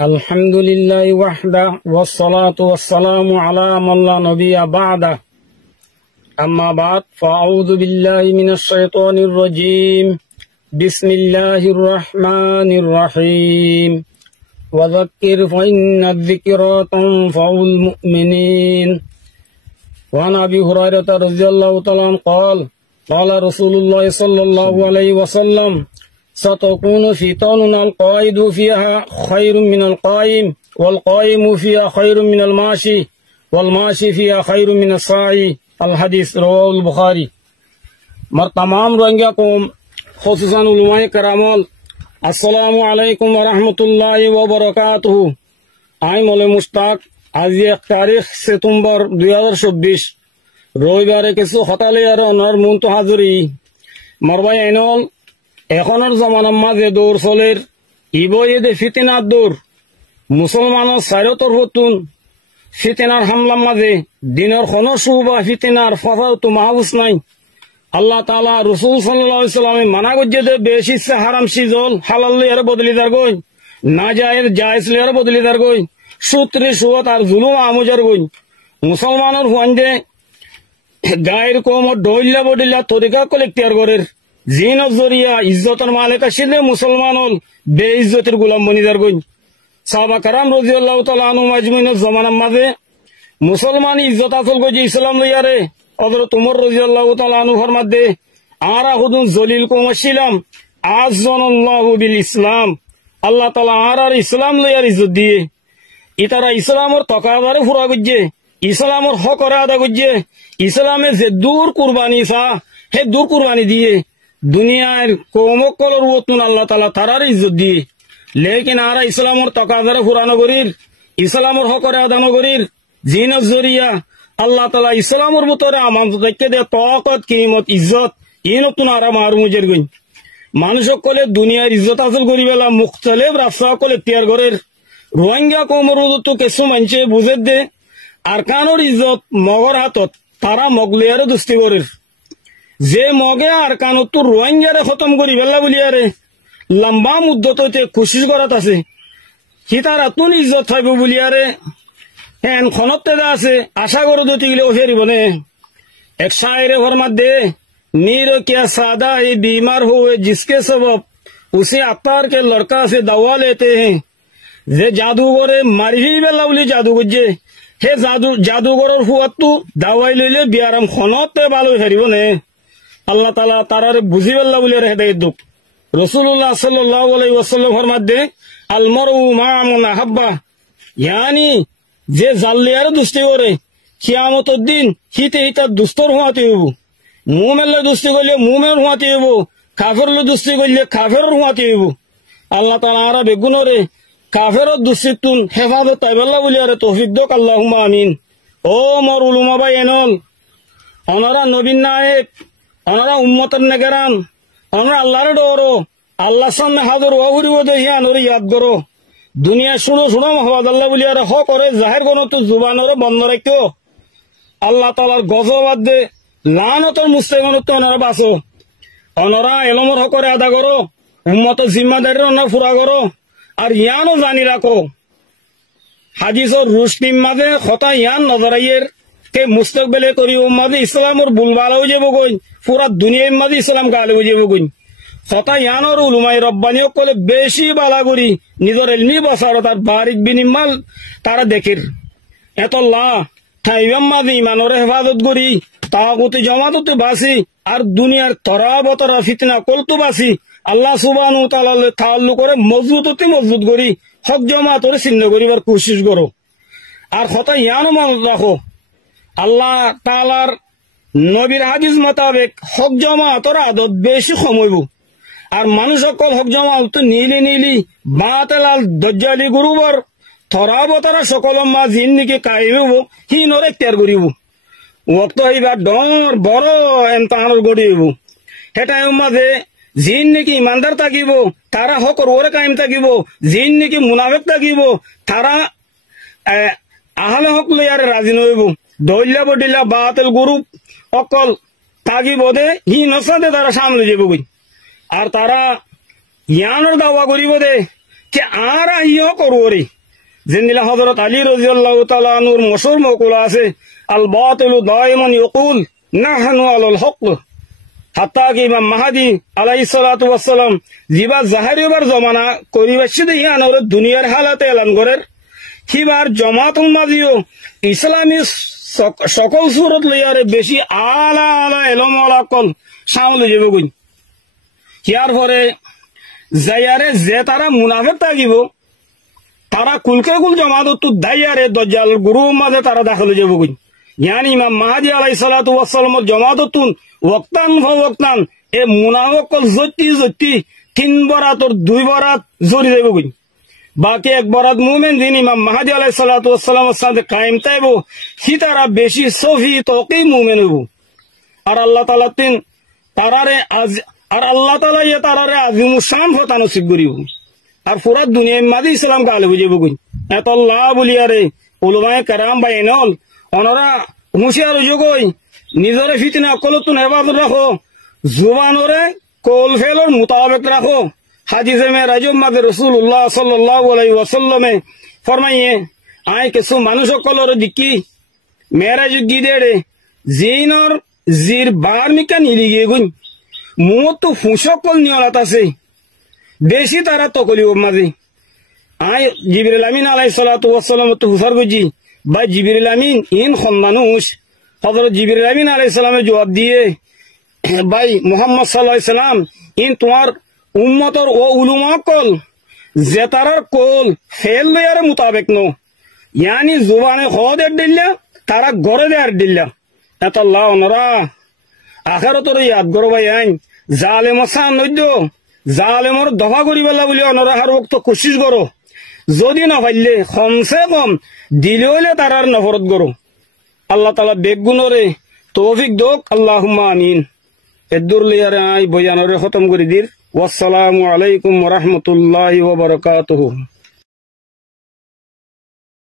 الحمد لله وحده والصلاة والسلام على من لا نبي بعده أما بعد فأعوذ بالله من الشيطان الرجيم بسم الله الرحمن الرحيم وذكر فإن الذكرى تنفع المؤمنين وعن أبي هريرة رضي الله تعالى عنه قال قال رسول الله صلى الله عليه وسلم ستكون فتن القائد فيها خير من القائم والقائم فيها خير من الماشي والماشي فيها خير من الساعي الحديث رواه البخاري مر تمام روهنگیا قوم خصوصا علماء کرامل السلام علیکم ورحمۃ اللہ وبرکاتہ আমি মলে মুস্তাক আজি 1 তারিখ সেপ্টেম্বর 2024 রবিবারে কিছু হতালে আর অনার মন্ত হাজুরি মারবাই আইনল এখনের জমানার মাঝে দৌড় চলের ইবয়েদে ফিতনার দৌড় মুসলমানের চারোতর হতুন ফিতনার হামলার মাঝে দিনের কোনো সুবা ফিতনার ফসাদ তো মাহবুস নাই আল্লাহ তাআলা রাসূল সাল্লাল্লাহু আলাইহি সাল্লামে মানা করছে যে বেশি সে হারাম সিজল হালাল এর বদলি দার গই না জায়েজ জায়েজ এর বদলি দার গই সূত্রে সুয়াত আর জুলুম আমজার গই মুসলমানের হুয়ান্দে গায়ের কম ডইল্লা বডিল্লা তরিকা কলেক্টিয়ার গরের জিনের জরিয়া ইজ্জতের মালিক আসলে মুসলমান হল বেইজ্জতের গোলাম বনিদার গই সাহাবা কারাম রাদিয়াল্লাহু তাআলা আনহুম আজমাইনের জামানার মাঝে মুসলমান ইজ্জত আসল গজি ইসলাম লইয়ারে হযরত ওমর রাদিয়াল্লাহু তাআলা আনহু ফরমাদে আরা হুদুন জলিল কুমশিলাম আযজানাল্লাহু বিল ইসলাম আল্লাহ তাআলা আর ইসলাম লইয়ার ইজ্জত দিয়ে ইতারা ইসলামের তকাদারে পুরা গজে ইসলামের হক আদা গজে ইসলামে যে দূর কুরবানি সা হে দূর কুরবানি দিয়ে দুনিয়ার কৌমকলের উত্তন আল্লাহ তাআলা তারার ইজ্জত দিয়ে লেকিন আরা ইসলামের তকাদারে পুরানো করির ইসলামের হকরে আদানো করির জিনের জরিয়া আল্লাহ তাআলা ইসলামের ভিতরে আমানত দেখে দে তাকত কিমত ইজ্জত ইনতুন আরা মার মুজের গই মানুষ সকলে দুনিয়ার ইজ্জত হাসিল করিবেলা মুখতালিফ রাস্তা সকলে তিয়ার করের রোহিঙ্গা কৌমের তো কিছু মানুষে বুঝে দে আর কানোর ইজ্জত মগর হাতত তারা মগলিয়ারে দুস্তি করের যে মগে আর কানত তো রোহিঙ্গারে খতম করি বেলা বলিয়ারে লম্বা মুদ্দত হইতে কোশিশ করাত আছে হিতার আতুন ইজ্জত থাকব বলিয়ারে হ্যাঁ খনতে আছে আশা করে দতি গেলে ফেরিব নে এক শায়রে ফরমাত দে नीरो क्या सादा ये बीमार हुए जिसके सबब उसे अत्तार के लड़का से दवा लेते हैं जे जादूगरे मारी बेला बली जादू गुजे हे जादूगरर हुआतु दावाई लइले बियाराम खनते भालो फेरिब ने আল্লাহ তাআলা তারারে বুঝি বেলা বলি হেদায়েত দুক রাসূলুল্লাহ সাল্লাল্লাহু আলাইহি ওয়াসাল্লাম ফরমাত দে আল মারউ মা মান আহাব্বা ইয়ানি যে জাল্লিয়ারে দুস্তি করে কিয়ামতের দিন হিতে হিতা দুস্তর হওয়াতে হইব মুমিনলে দুস্তি করলে মুমিন হওয়াতে হইব কাফেরলে দুস্তি করলে কাফেরর হওয়াতে হইব আল্লাহ তাআলা আরা বেগুনরে কাফেরর দুস্তিতুন হেফাজত তাইবাল্লাহ বলি আরে তৌফিক দক আল্লাহুম্মা আমিন ও মোর উলামা ভাই এনল ওনারা নবীন নায়েক ওনারা উম্মতের নেগেরান আমরা আল্লাহরে ডরো আল্লাহর সামনে হাজির হওয়া করিব দেখিয়া নরে ইয়াদ করো দুনিয়া শুনো শুনো মোহাম্মদ আল্লাহ বলি আর হ করে জাহির কোন তো জুবানরে বন্ধ রাখিও আল্লাহ তাআলার গজব বাদ দে লানতর মুস্তাকিমত ওনারা বাঁচো ওনারা এলমর হকরে আদা করো উম্মতের জিম্মাদারি ওনারা পুরা করো আর ইয়ানও জানি রাখো হাদিসর রুশনিম মাঝে খতা ইয়ান নজরাইয়ের কে মুস্তাকবেলে করি উম্মতে ইসলামর বুলবালা হয়ে যাব গই পুরা দুনিয়ার মাঝে ইসলাম গালে হয়ে যাব গই খতা ইয়ানর উলুমাই রব্বানি কলে বেশি বালা করি নিজের ইলমি বসারত আর বারিক বিনিমাল তারা দেখের এতল্লাহ ঠাইবাম মাঝে ইমানরে হেফাজত করি তাগুতে জমাততে বাসি আর দুনিয়ার তরাবতরা ফিতনা কলতো বাসি আল্লাহ সুবহানাহু ওয়া তাআলা তাআল্লুক করে মজবুততে মজবুত করি হক জমাতরে চিহ্ন করিবার কোশিশ করো আর খতা ইয়ানো মন রাখো আল্লাহ তাআলার নবীর হাদিস মোতাবেক হক জমাতর আদত বেশি কমাইব আর মানুষ সকল হক জমাত নীলি বাতেলাল দজ্জালি গুরুবর তরাবতরা সকল মা জিন্দিকে কাইব হিনরে ইখতিয়ার করিব ওক্ত হইবা ডর বড় এমতাহানোর গড়িব হেটাই মাঝে জিন নাকি ইমানদার থাকিব তারা হকর ওরে কায়েম থাকিব জিন নাকি মুনাফিক থাকিব তারা আহলে হক লইয়ারে রাজি নইব দইল্লা বডিল্লা বাতিল গ্রুপ অকল থাকিব দে হি নসাদে তারা সামনে যাব আর তারা ইয়ানোর দাওয়া করিব দে কে আর আহিও করোরে জিন্দিলা হযরত আলী রাদিয়াল্লাহু তাআলা আনহুর মশহুর মকউলা আছে আল বাতিলু দাইমান ইয়াকুল নাহনু আলাল হক হাত্তা কি ইমাম মাহদি আলাইহিস সালাতু ওয়াস সালাম জিবা জাহারিবার জমানা করিবাসি দেই আনর দুনিয়ার হালাতে এলান করের হিবার জামাত উম্মাদিও ইসলামী সকল সুরত লইয়ারে বেশি আলা আলা এলম আলা কল সামলে যাব কই হিয়ার পরে যাইয়ারে যে তারা মুনাফিক থাকিব তারা কুলকে কুল জামাত তো দাইয়ারে দজ্জাল গুরু মাঝে তারা দাখল যাব কই ইয়ানি ইমাম মাহদি আলাইহিস সালাতু ওয়াস সালামের জামাততুন ওয়াক্তান ফাওয়াক্তান এ মুনাফিক কল জতি তিন বরাতর দুই বরাত জড়ি যাব কই বাকি এক বরাত মুমিন দিন ইমাম মাহদি আলাইহিস সালাতু ওয়াস সালামের সাথে কায়েম তাইবো সি তারা বেশি সফি তকি মুমিন হইব আর আল্লাহ তাআলা তিন তারারে আজ আর আল্লাহ তাআলা ইয়া তারারে আজিম শান ফতা নসিব করিব আর পুরা দুনিয়ার মাঝে ইসলাম গালে বুঝিব কই এত আল্লাহ বলিয়ারে উলামায়ে কেরাম বাইনল অনরা হুঁশিয়ার হইও কই নিজরে ফিতনা কলতুন হেফাজত রাখো জুবানরে কল ফেলর মুতাবিক রাখো হাদিসে মে রাজুম মাদে রাসূলুল্লাহ সাল্লাল্লাহু আলাইহি ওয়াসাল্লামে ফরমাইয়ে আই কিছু মানুষ কলর দিকি মেরাজ গিদেড়ে জিনর জির বার মিকা নিলিগে গুন মুত ফুসকল নিয়লাত আছে বেশি তারা তকলিব মাঝে আই জিবরিল আমিন আলাইহিস সালাতু ওয়াস সালাম তো হুসার গুজি বা জিবরিল আমিন ইন খন মানুষ হযরত জিবরিল আমিন আলাইহিস সালামে জবাব দিয়ে ভাই মুহাম্মদ সাল্লাল্লাহু আলাইহি সাল্লাম ইন তোমার উম্মতর ও উলুমা কল যে তারার কল ফেল দেয়ার মুতাবিক নো ইয়ানি জুবানে খোদের দিল্লা তারা গরে দেয়ার দিল্লা এত আল্লাহ ওনরা আখিরাতর ইয়াদ করো ভাই আইন জালেম সান নইদ জালেমর দফা করিবেলা বলি ওনরা হার ওয়াক্ত কোশিশ করো যদি না পাইলে কমসে কম দিলে হইলে তারার নফরত করো আল্লাহ তাআলা বেগুনরে তৌফিক দোক আল্লাহুম্মা আমিন এদুর লিয়ারে আই বয়ানরে খতম করে দির ওয়াসসালামু আলাইকুম ওয়া রাহমাতুল্লাহি ওয়া বারাকাতুহু।